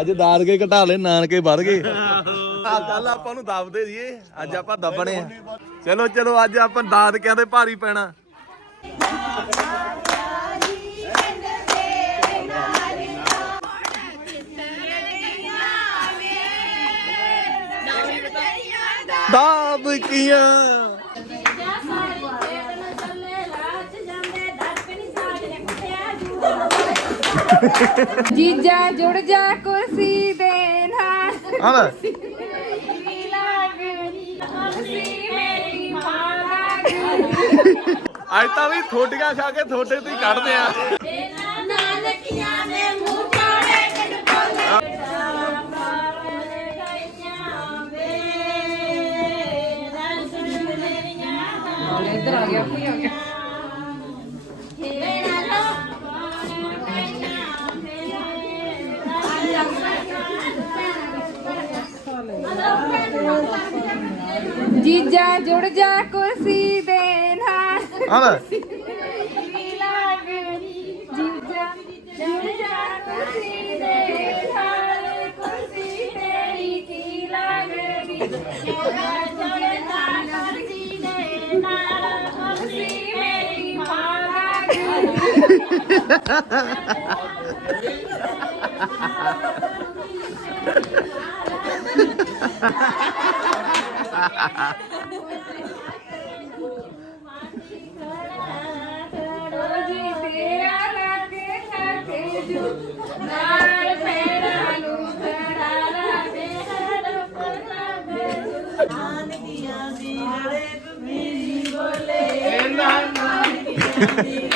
ਅੱਜ ਦਾਦਕੇ ਘਟਾ ਲੈ ਨਾਨਕੇ ਵੱਧ ਗਏ। ਆ ਚੱਲ ਆਪਾਂ ਨੂੰ ਦੱਬਦੇ ਜੀਏ ਅੱਜ ਆਪਾਂ ਦੱਬਣੇ ਆ। ਚਲੋ ਚਲੋ ਅੱਜ ਆਪਾਂ ਦਾਦਕਿਆਂ ਦੇ ਭਾਰੀ ਪੈਣਾ। ਦਾਦਕੀਆਂ ਜੀਜਾ ਜੁੜ ਜਾ ਕੁਰਸੀ ਦੇ ਨਾਲ। ਹਾਂ। ਅੱਜ ਤਾਂ ਵੀ ਥੋਡੀਆਂ ਖਾ ਕੇ ਥੋੜੇ ਤੇ ਹੀ ਕੱਢਦੇ ਆ। ਨਾਨਕੀਆਂ ਦੇ ਮੂੰਹ ਚੋੜੇ ਕਟਪੋਲੇ ਇੱਧਰ ਆ ਗਿਆ। ਜੀਜਾ ਜੁੜ ਜਾ ਕੁਰਸੀ ਦੇ ਨਾਲ। ਲੈ। ਜੀਜਾ ਜੁੜ ਜਾ ਕੁਰਸੀ ਦੇ ਨਾਲ। ਕੁਰਸੀ ਤੇਰੀ ਕੀ ਲੱਗਦੀ? ਜੀਜਾ ਜੁੜ ਜਾ ਕੁਰਸੀ ਦੇ ਨਾਲ। ਕੁਰਸੀ ਮੇਰੀ ਮਾਂ ਲੱਗਦੀ। ਜੀ ਤੇਰਾ ਲੱਗ ਲੱਗ ਜੂ ਨਾਲ ਪੈਰਾਂ ਨੂੰ ਖੜਾ ਲਾਵੇ ਹਰਪ ਲੱਗ ਜੂ ਇਹਨਾਂ ਨਾਨਕੀਆਂ ਦੇ ਮੂੰਹ ਚੋੜੇ ਕਟਪੋਲੇ ਹਾਂ ਲੈ। ਇਹਨਾਂ ਨਾਨਕੀਆਂ ਦੇ ਮੂੰਹ ਚੋੜੇ ਕਟਪੋਲੇ ਇਹਨਾਂ ਨਾਨਕੀਆਂ ਦੇ ਇਹਨਾਂ ਨਾਨਕੀਆਂ ਨੂੰ ਕਰਦਲਾ ਨਾ ਪਾੜ ਇਹਨਾਂ ਨਾਨਕੀਆਂ ਕਾਲ ਸੋਇਆ ਆਇਆ ਸਾਡੇ ਨਾਨਕੀਆਂ ਕਾਲ ਸੋਇਆ ਗੋਤੇ ਮਨ ਕੇ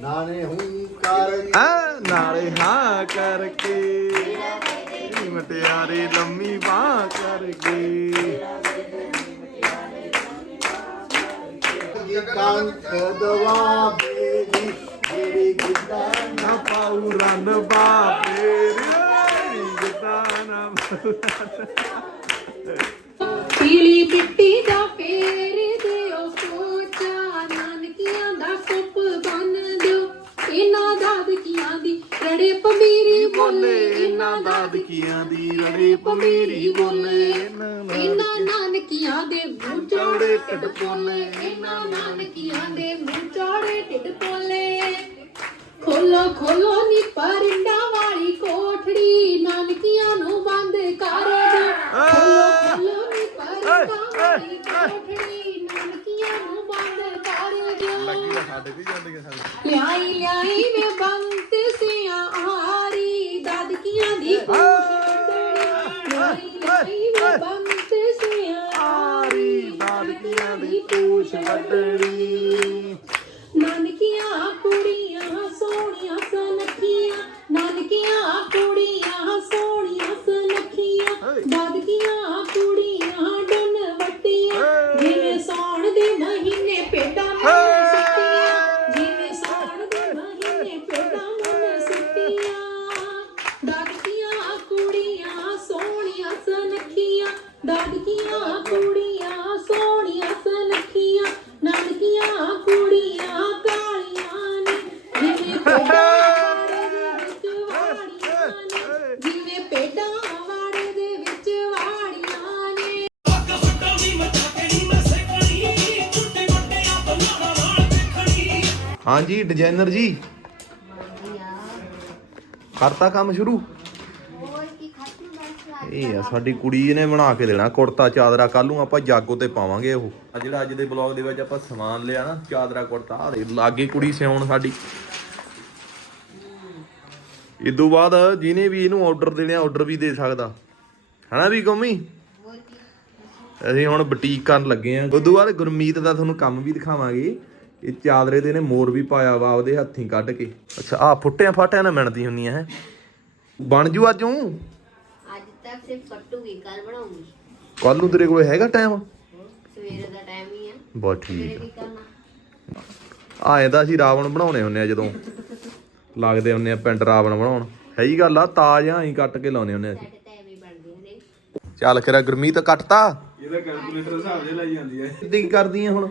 ਨਾਨੇ ਹੂੰਕਾਰ ਆ ਨਾਲੇ ਹਾਂ ਕਰਕੇ। ਨੀ ਮਟਿਆਰੇ ਲੰਮੀ ਬਾਹ ਕਰਕੇ। ਕੰਕ ਦਵਾ ਬੇਰੀ ਜਿਹੜੀ ਗਿੱਦਾ ਨਾ ਪਾਉ ਰਨ ਰੇ। ਨਾ ਪੀਲੀ ਮਿੱਟੀ ਦਾ ਫੇਰ ਦਿਓ ਸੋਚਾ ਨਾਨਕੀਆਂ ਦਾ ਸੁੱਪ ਬੰਨ ਦਿਓ। ਇਹਨਾਂ ਦਾਦਕੀਆਂ ਦੀ ਰੜੇ ਪਮੀਰੀ ਬੋਲੇ ਇਹਨਾਂ ਦਾਦਕੀਆਂ ਦੀ ਰੜੇ ਪਮੇਰੀ ਬੋਲੇ। ਇਹਨਾਂ ਨਾਨਕੀਆਂ ਦੇ ਮੂੰਹ ਚੌੜੇ ਢਿੱਡ ਪੋਲੇ ਇਹਨਾਂ ਨਾਨਕੀਆਂ ਦੇ ਮੂੰਹ ਚੌੜੇ ਢਿੱਡ ਪੋਲੇ ਖੋਲੋ ਖੋਲੋ ਨੀ ਪਰਿੰਡਾ ਵਾਲੀ ਕੋਠੜੀ ਨਾਨਕੀਆਂ ਨੂੰ ਬੰਦ ਕਰ। ਹਾਂਜੀ ਡਿਜ਼ਾਈਨਰ ਜੀ। ਕਰਤਾ ਕੰਮ ਸ਼ੁਰੂ? ਇਹ ਆ, ਸਾਡੀ ਕੁੜੀ ਨੇ ਬਣਾ ਕੇ ਦੇਣਾ ਕੁੜਤਾ, ਚਾਦਰਾ। ਕੱਲ ਨੂੰ ਆਪਾਂ ਜਾਗੋ ਤੇ ਪਾਵਾਂਗੇ ਉਹ। ਆ ਜਿਹੜਾ ਅੱਜ ਦੇ ਬਲੌਗ ਦੇ ਵਿੱਚ ਆਪਾਂ ਸਮਾਨ ਲਿਆ ਨਾ, ਚਾਦਰਾ, ਕੁੜਤਾ ਆ ਦੇ ਲਾਗੇ ਕੁੜੀ ਸਿਉਣ ਸਾਡੀ। ਇਦੋਂ ਬਾਅਦ ਜਿਹਨੇ ਵੀ ਇਹਨੂੰ ਆਰਡਰ ਦੇਣਾ ਆਰਡਰ ਵੀ ਦੇ ਸਕਦਾ। ਹਨਾ ਵੀ ਕੌਮੀ ਅਸੀਂ ਹੁਣ ਬੁਟੀਕ ਕਰਨ ਲੱਗੇ ਆਂ। ਉਦੋਂ ਬਾਅਦ ਗੁਰਮੀਤ ਦਾ ਤੁਹਾਨੂੰ ਕੰਮ ਵੀ ਦਿਖਾਵਾਂਗੇ। ਇਹ ਚਾਦਰੇ ਦੇ ਨੇ ਮੋਰ ਵੀ ਪਾਇਆ ਵਾ ਉਹਦੇ ਹੱਥੀਂ ਕੱਢ ਕੇ। ਅੱਛਾ ਆ ਫੁੱਟਿਆਂ ਫਾਟਿਆਂ ਨਾਲ ਮਿਣਦੀ ਹੁੰਦੀਆਂ ਹੈ? ਬਣ ਜੂ ਅੱਜ ਹੂੰ ਅੱਜ ਤੱਕ ਸਿਰਫ ਕੱਟੂਗੀ ਕੱਲ ਬਣਾਉਂਗੀ। ਕੱਲ ਨੂੰ ਤੇਰੇ ਕੋਲ ਹੈਗਾ ਟਾਈਮ? ਸਵੇਰੇ ਦਾ ਟਾਈਮ ਹੀ ਆ। ਬਹੁਤ ਠੀਕ ਆ। ਐਂ ਤਾਂ ਅਸੀਂ ਰਾਵਣ ਬਣਾਉਣੇ ਹੁੰਨੇ ਆ ਜਦੋਂ। ਲੱਗਦੇ ਹੁੰਨੇ ਆ ਪਿੰਡ ਰਾਵਣ ਬਣਾਉਣ। ਹੈ ਹੀ ਗੱਲ ਆ ਤਾਜ ਆਂ ਹੀ ਕੱਟ ਕੇ ਲਾਉਣੇ ਹੁੰਨੇ ਆ। ਅਸੀਂ ਤਾਂ ਐਵੇਂ ਬਣਦੀਆਂ ਨੇ ਚੱਲ ਕਰਾ ਗੁਰਮੀਤ ਕੱਟਤਾ? ਇਹਦਾ ਕੈਲਕੂਲੇਟਰ ਹਿਸਾਬ ਦੇ ਲਾਈ ਜਾਂਦੀ ਹੈ ਕਿੱਦਾਂ ਕੀ ਕਰਦੀ ਆ ਹੁਣ?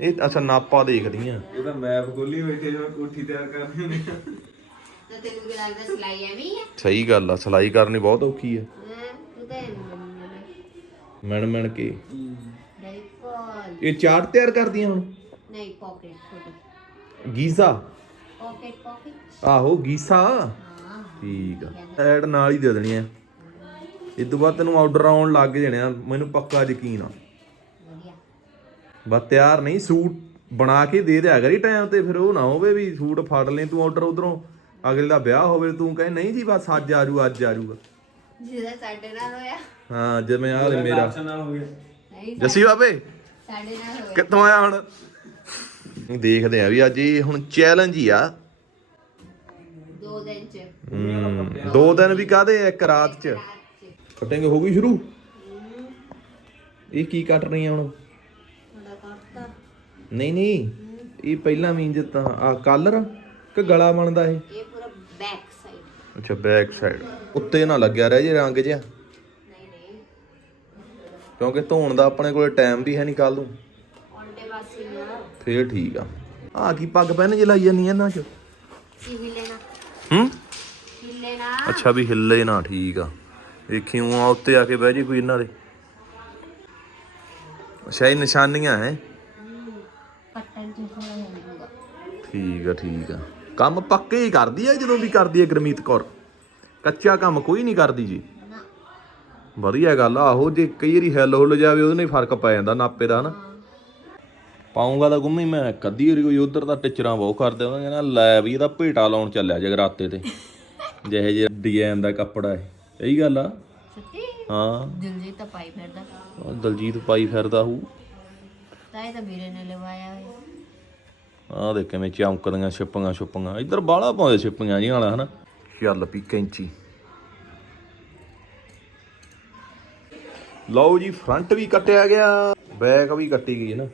ਇਹ ਅੱਛਾ ਨਾਪਾ ਦੇਖਦੀ ਆ ਇਹ ਤਾਂ ਮੈਪ ਖੋਲੀ ਹੋਈ ਤੇ ਜਿਵੇਂ ਕੋਠੀ ਤਿਆਰ ਕਰਨੀ ਹੁੰਦੀ ਆ। ਤਾਂ ਤੈਨੂੰ ਕੀ ਲੱਗਦਾ ਸਿਲਾਈ ਐਵੇਂ ਹੀ ਆ? ਸਹੀ ਗੱਲ ਆ ਸਲਾਈ ਕਰਨੀ ਬਹੁਤ ਔਖੀ ਆ। ਹੈਂ? ਤੂੰ ਤਾਂ ਐਵੇਂ ਬਣਨਾ ਮਿਣ ਮਿਣ ਕੇ। ਬਿਲਕੁਲ ਇਹ ਚਾਰਟ ਤਿਆਰ ਕਰਦੀਆਂ ਹੁਣ? ਨਹੀਂ ਪਾਕਟ ਛੋਟੀ। ਗੀਜ਼ਾ? Pocket pocket. ਆਹੋ ਗੀਸਾ ਹਾਂ। ਠੀਕ ਆ। ਐਡ ਨਾਲ ਹੀ ਦੇ ਦੇਣੀ ਆ। ਇਸ ਤੋਂ ਬਾਅਦ ਤੈਨੂੰ ਆਰਡਰ ਆਉਣ ਲੱਗ ਜਾਣੇ ਆ। ਮੈਨੂੰ ਪੱਕਾ ਯਕੀਨ ਆ। ਬਸ ਤਿਆਰ ਨਹੀਂ ਸੂਟ ਬਣਾ ਕੇ ਦੇ ਦਿਆ ਕਰੀ ਟਾਈਮ ਤੇ ਫਿਰ ਉਹ ਨਾ ਹੋਵੇ ਵੀ ਸੂਟ ਫੜ ਲੈ ਤੂੰ ਆਰਡਰ ਉਧਰੋਂ ਅਗਲੇ ਦਾ ਵਿਆਹ ਹੋਵੇ ਤੂੰ ਕਹੇ ਨਹੀਂ ਜੀ ਬਸ ਅੱਜ ਆ ਜੂ ਅੱਜ ਆ ਜੂਗਾ ਜਿਹਦਾ ਸਾਡੇ ਨਾਲ ਹੋਇਆ। ਹਾਂ ਜਿਵੇਂ ਆ ਲੈ ਮੇਰਾ। ਆਪਸ਼ਨ ਨਾਲ ਹੋ ਗਿਆ। ਨਹੀਂ ਜੱਸੀ ਬਾਬੇ ਸਾਡੇ ਨਾਲ ਹੋਇਆ। ਕਿੱਥੋਂ ਆਇਆ ਹੁਣ? ਦੇਖਦੇ ਆ ਵੀ ਅੱਜ ਇਹ ਹੁਣ ਚੈਲੰਜ ਹੀ ਆ। ਦੋ ਦਿਨ ਚ। ਹਮ, ਦੋ ਦਿਨ ਵੀ ਕਾਦੇ ਇੱਕ ਰਾਤ ਚ। ਕਟਿੰਗ ਹੋ ਗਈ ਸ਼ੁਰੂ? ਇਹ ਕੀ ਕੱਟ ਰਹੀ ਆ ਹੁਣ? ਨਹੀਂ ਨਹੀਂ। ਇਹ ਪਹਿਲਾਂ ਮੀਨ ਤਾਂ ਆ ਕਲਰ ਕਿ ਗਲਾ ਬਣਦਾ ਇਹ? ਇਹ ਪੂਰਾ ਬੈਕ ਸਾਈਡ ਅੱਛਾ ਬੈਕ ਸਾਈਡ ਉੱਤੇ ਨਾ ਲੱਗਿਆ ਰਹਿ ਜੇ ਰੰਗ ਜਿਹਾ। ਨਹੀਂ ਨਹੀਂ। ਕਿਉਂਕਿ ਧੋਣ ਦਾ ਆਪਣੇ ਕੋਲੇ ਟਾਈਮ ਵੀ ਹੈ ਨਹੀਂ ਕੱਲ ਨੂੰ। ਔਂਟੇ ਵਾਸੀ ਨਾ ਫੇਰ ਠੀਕ ਆ। ਆ ਕੀ ਪੱਗ ਪਹਿਨ ਜੇ ਲਾਈ ਜਾਂਦੀ ਇਹਨਾਂ ਚ? ਸੀ ਵੀ ਲੈਣਾ ਹੂੰ? ਹਿੱਲੇ ਨਾ। ਅੱਛਾ ਵੀ ਹਿੱਲੇ ਨਾ ਠੀਕ ਆ। ਵੇਖੀ ਊਂ ਆ? ਉੱਤੇ ਆ ਕੇ ਬਹਿ ਜੇ ਕੋਈ ਇਹਨਾਂ ਦੇ। ਅੱਛਾ ਇਹ ਨਿਸ਼ਾਨੀਆਂ ਹੈ ਕੱਟਣ ਚ ਥੋੜਾ ਹੋਊਗਾ ਠੀਕ ਆ ਠੀਕ ਆ। ਕੰਮ ਪੱਕੇ ਹੀ ਕਰਦੀ ਆ ਜਦੋਂ ਵੀ ਕਰਦੀ ਆ ਗੁਰਮੀਤ ਕੌਰ। ਕੱਚਾ ਕੰਮ ਕੋਈ ਨਹੀਂ ਕਰਦੀ ਜੀ। ਵਧੀਆ ਗੱਲ ਆ ਆਹੋ ਜੇ ਕਈ ਵਾਰੀ ਹਿੱਲ ਹੁੱਲ ਜਾਵੇ ਉਹਦੇ ਨਾਲ ਹੀ ਫ਼ਰਕ ਪੈ ਜਾਂਦਾ ਨਾਪੇ ਦਾ ਹਨਾ। ਪਾਉਂਗਾ ਤਾਂ ਗੁੰਮੀ ਮੈਂ ਕਦੀ ਵਾਰੀ ਕੋਈ ਉਧਰ ਦਾ ਟਿਚਰਾਂ ਬਹੁਤ ਕਰਦੇ ਉਹਨਾਂ ਕਹਿੰਦਾ ਲੈ ਵੀ ਇਹਦਾ ਭੇਟਾ ਲਾਉਣ ਚੱਲਿਆ ਜਗਰਾਤੇ ਤੇ। ਜਿਹੇ ਜਿਹੇ ਡਿਜ਼ਾਈਨ ਦਾ ਕੱਪੜਾ ਹੈ ਇਹੀ ਗੱਲ ਆ। ਸੱਚੀ? ਹਾਂ। ਜੁੰਜੀ ਤਾਂ ਪਾਈ ਫਿਰਦਾ। ਉਹ ਦਲਜੀਤ ਪਾਈ ਫਿਰਦਾ ਹੂ। ਤਾਂ ਇਹ ਤਾਂ ਵੀਰੇ ਨੇ ਲਵਾਇਆ ਹੋਇਆ। ਆਹ ਦੇਖ ਕਿਵੇਂ ਚਮਕਦੀਆਂ ਛਿਪੀਆਂ ਛੁਪੀਆਂ। ਇੱਧਰ ਬਾਹਲਾ ਪਾਉਂਦੇ ਛਿਪੀਆਂ ਜੀ ਵਾਲਾ ਹਨਾ? ਚੱਲ ਪੀ ਕੈਂਚੀ। ਲਓ ਜੀ ਫਰੰਟ ਵੀ ਕੱਟਿਆ ਗਿਆ ਬੈਕ ਵੀ ਕੱਟੀ ਗਈ ਹੈ ਨਾ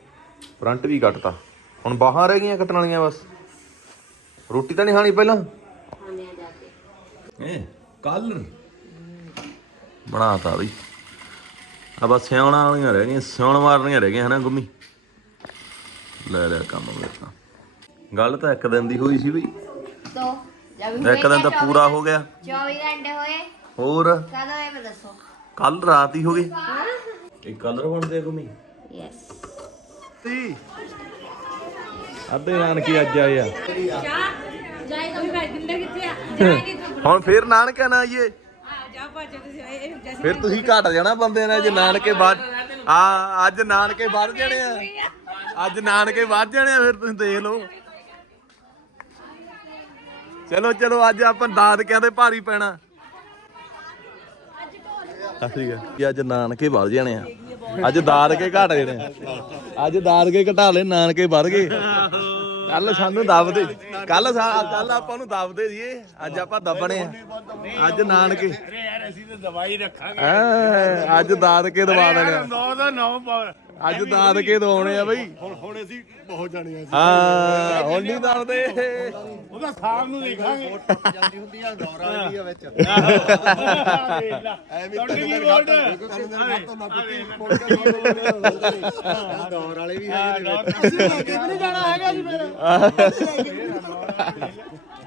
ਫਰੰਟ ਵੀ ਕੱਟਤਾ। ਹੁਣ ਬਾਹਾਂ ਰਹਿ ਗਈਆਂ ਕੱਟਣ ਵਾਲੀਆਂ ਬਸ। ਰੋਟੀ ਤਾਂ ਨਹੀਂ ਖਾਣੀ ਪਹਿਲਾਂ? ਖਾਣੇ ਜਾ ਕੇ ਹੈ ਕਲਰ ਬਣਾਤਾ ਬਈ। ਆ ਬਸ ਸਿਆਉਣਾ ਵਾਲੀਆਂ ਰਹਿ ਗਈਆਂ ਸਿਆਉਣ ਮਾਰਨੀਆਂ ਰਹਿ ਗਈਆਂ ਹਨਾ ਗੁੰਮੀ? ਲੈ ਲੈ ਕੰਮ ਮੇਰਾ ਗੱਲ ਤਾਂ ਇੱਕ ਦਿਨ ਦੀ ਹੋਈ ਸੀ ਬਈ ਤੋ ਜਦ ਇੱਕ ਦਿਨ ਤਾਂ ਪੂਰਾ ਹੋ ਗਿਆ। 24 ਘੰਟੇ ਹੋਏ। ਹੋਰ? ਕਦੋਂ ਹੋਏ ਮੈਂ ਦੱਸੋ। ਕੱਲ ਰਾਤ ਹੀ ਹੋ ਗਈ। ਇਹ ਕਲਰ ਬਣਦੇ ਗੁੰਮੀ? ਯੈਸ ਸੀ ਅੱਧੇ ਨਾਨਕੀ ਅੱਜ ਆਏ ਆ। ਜਾਏ ਤਾਂ ਭਾਈ ਦਿੰਦਾ ਕਿੱਥੇ ਆ ਤੂੰ ਹੁਣ ਫੇਰ ਨਾਨਕਿਆ ਨਾ ਆਈਏ। ਆ ਜਾ ਭਾਜੋ ਤੁਸੀਂ ਇਹ ਜੈਸੇ ਫਿਰ ਤੁਸੀਂ ਘਟ ਜਾਣਾ ਬੰਦੇ ਨੇ ਜੇ ਨਾਨਕੇ ਬਾਅਦ ਆ ਅੱਜ ਨਾਨਕੇ ਵੱਧ ਜਾਣੇ ਆ। ਅੱਜ ਨਾਨਕੇ ਵੱਧ ਜਾਣੇ ਆ ਫਿਰ ਤੁਸੀਂ ਦੇਖ ਲਓ। ਚਲੋ ਚਲੋ ਅੱਜ ਆਪਾਂ ਦਾਦਕਿਆਂ ਦੇ ਭਾਰੀ ਪੈਣਾ। ਅਸੀਂ ਅੱਜ ਨਾਨਕੇ ਵੱਧ ਜਾਣੇ ਆ। ਅੱਜ ਦਾਦ ਕੇ ਘਟ ਦੇਣੇ ਅੱਜ ਦਾਦ ਕੇ ਘਟਾ ਲੈ ਨਾਨਕੇ ਵੱਧ ਗਏ। ਕੱਲ ਸਾਨੂੰ ਦੱਬਦੇ ਕੱਲ ਕੱਲ ਆਪਾਂ ਨੂੰ ਦੱਬਦੇ ਸੀਏ ਅੱਜ ਆਪਾਂ ਦੱਬਣੇ ਆ। ਅੱਜ ਨਾਨਕੇ। ਯਾਰ ਅਸੀਂ ਤਾਂ ਦਵਾਈ ਰੱਖਾਂਗੇ। ਅੱਜ ਦਾਦ ਕੇ ਦਵਾ ਦੇਣੇ ਆ। ਨੌ ਦਾ ਨੌ ਪਾਵਰ ਅੱਜ ਦਾਦ ਕੇ ਦਵਾਉਣੇ ਆ ਬਈ। ਹੁਣ ਹੁਣ ਅਸੀਂ ਬਹੁਤ ਜਾਣੇ ਆ ਹਾਂ ਹੁਣ ਨਹੀਂ ਦੱਬਦੇ ਉਹਦਾ ਸਾਹਮ ਨੂੰ ਦੇਖਾਂਗੇ। ਜਾਂਦੀ ਹੁੰਦੀ ਆ ਦੌਰਾ ਵਾਲੀ ਆ ਵਿੱਚ। ਐਵੇਂ ਵੀ ਬੋਲਡ ਦੌਰ ਵਾਲੇ ਵੀ ਹੈਗੇ ਨੇ ਨਹੀਂ ਜਾਣਾ ਹੈਗਾ ਜੀ ਫਿਰ।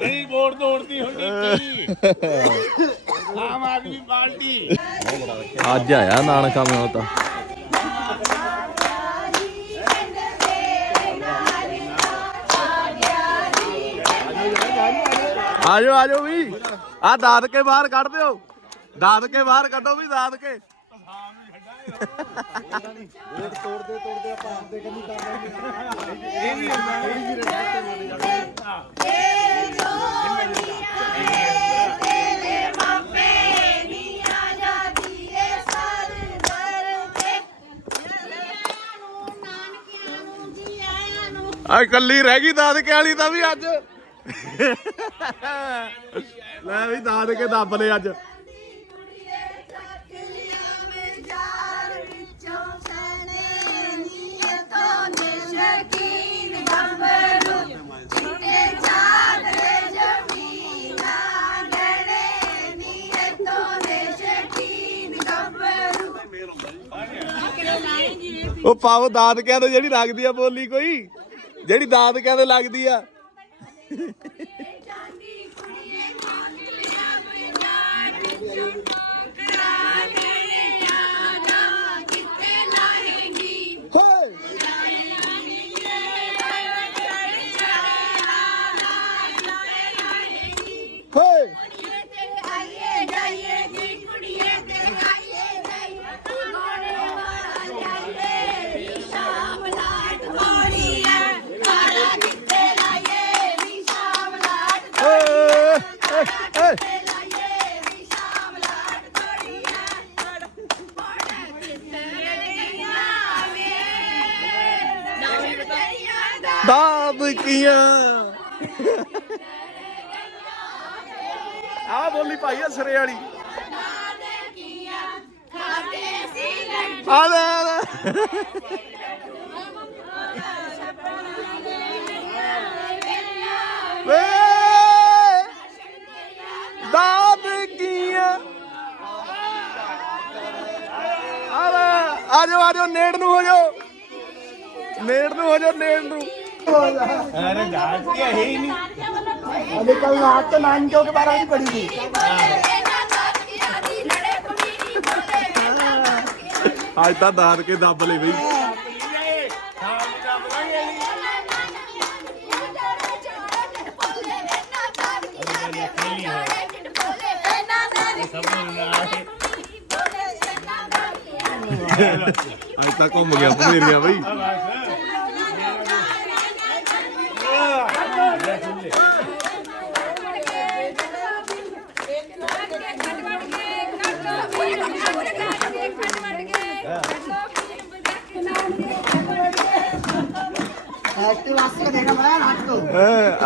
ਨਹੀਂ ਵੋਟ ਦੌੜਦੀ ਹੁੰਦੀ ਆਮ ਆਦਮੀ ਪਾਰਟੀ। ਅੱਜ ਆਇਆ ਨਾਨਕਾ ਮੈਂ ਤਾਂ। ਆਜੋ ਆਜੋ ਵੀ। ਆ ਦਾਦ ਕੇ ਬਾਹਰ ਕੱਢ ਦਿਓ। ਦਾਦ ਕੇ ਬਾਹਰ ਕੱਢੋ ਵੀ ਦਾਦ ਕੇ। ਵੋਟ ਤੋੜਦੇ ਤੋੜਦੇ ਆਪਾਂ ਆਪਦੇ ਕੰਨੀ ਕਰ ਲਾਂਗੇ ਇਹ ਵੀ ਹੁੰਦਾ ਥੋੜੀ ਜਿਹੀ ਰਸਤੇ ਮੰਨ ਜਾਂਦੇ ਆ ਕੱਲੀ ਰਹਿ ਗਈ ਦਾਦਕੇ ਵਾਲੀ ਤਾਂ ਵੀ ਅੱਜ। ਲੈ ਵੀ ਦਾਦਕੇ ਦੱਬ ਲੈ ਅੱਜ। ਉਹ ਪਾਵ ਦਾਦਕਿਆਂ ਕਹਿੰਦੇ ਜਿਹੜੀ ਲੱਗਦੀ ਆ ਬੋਲੀ ਕੋਈ, ਜਿਹੜੀ ਦਾਦਕਿਆਂ ਕਹਿੰਦੇ ਲੱਗਦੀ ਆ। ਦਾਦਕੀਆਂ ਆ ਬੋਲੀ ਭਾਈ ਆ ਸਰੇ ਵਾਲੀ। ਆ ਲੈ ਆ ਲੈ। ਵੇ ਦਾਦਕੀਆਂ ਆ ਲੈ, ਆ ਜਾਓ ਆ ਜਾਓ, ਨੇੜ ਨੂੰ ਹੋ ਜਾਓ। ਨੇੜ ਨੂੰ ਹੋ ਜਾਓ, ਨੇੜ ਨੂੰ। अरे घाट के है ही नहीं अभी कल रात तो नानकियों के बारे में पड़ी थी ਅੱਜ ਤਾਂ ਦਾਦ ਕੇ ਦੱਬ ਲੈ ਬਈ ਅੱਜ ਤਾਂ ਘੁੰਮ ਗਿਆ ਭਮੇਰੀਆਂ ਬਈ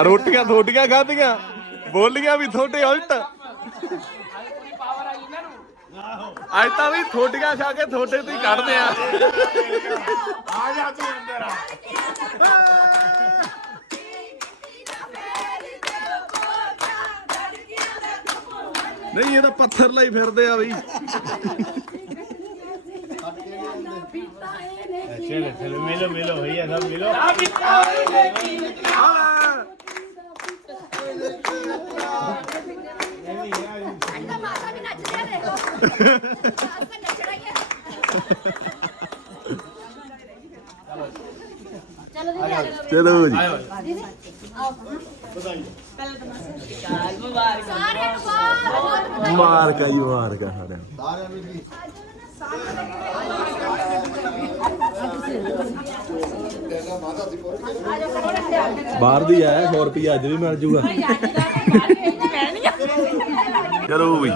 ਰੋਟੀਆਂ ਥੋਟੀਆਂ ਖਾਧੀਆਂ ਬੋਲੀਆਂ ਵੀ ਥੋਟੇ ਉਲਟ। ਅੱਜ ਤਾਂ ਵੀ ਥੋਟੀਆਂ ਖਾ ਕੇ ਥੋਟੇ ਤੇ ਕੱਢਦੇ ਆ। ਆ ਜਾ ਤੂੰ ਅੰਦਰ ਆ। ਨਹੀਂ ਇਹ ਤਾਂ ਪੱਥਰ ਲਈ ਫਿਰਦੇ ਆ ਬਈ। अच्छा, चलो चलो मिलो मिलो भैया सब मिलो। चलो जी। मुबारक। मुबारक सारे ਬਾਹਰ ਦੀ ਆਇਆ 100 ਰੁਪਏ ਅੱਜ ਵੀ ਮਿਲ ਜੂਗਾ। ਚਲੋ ਵੀ।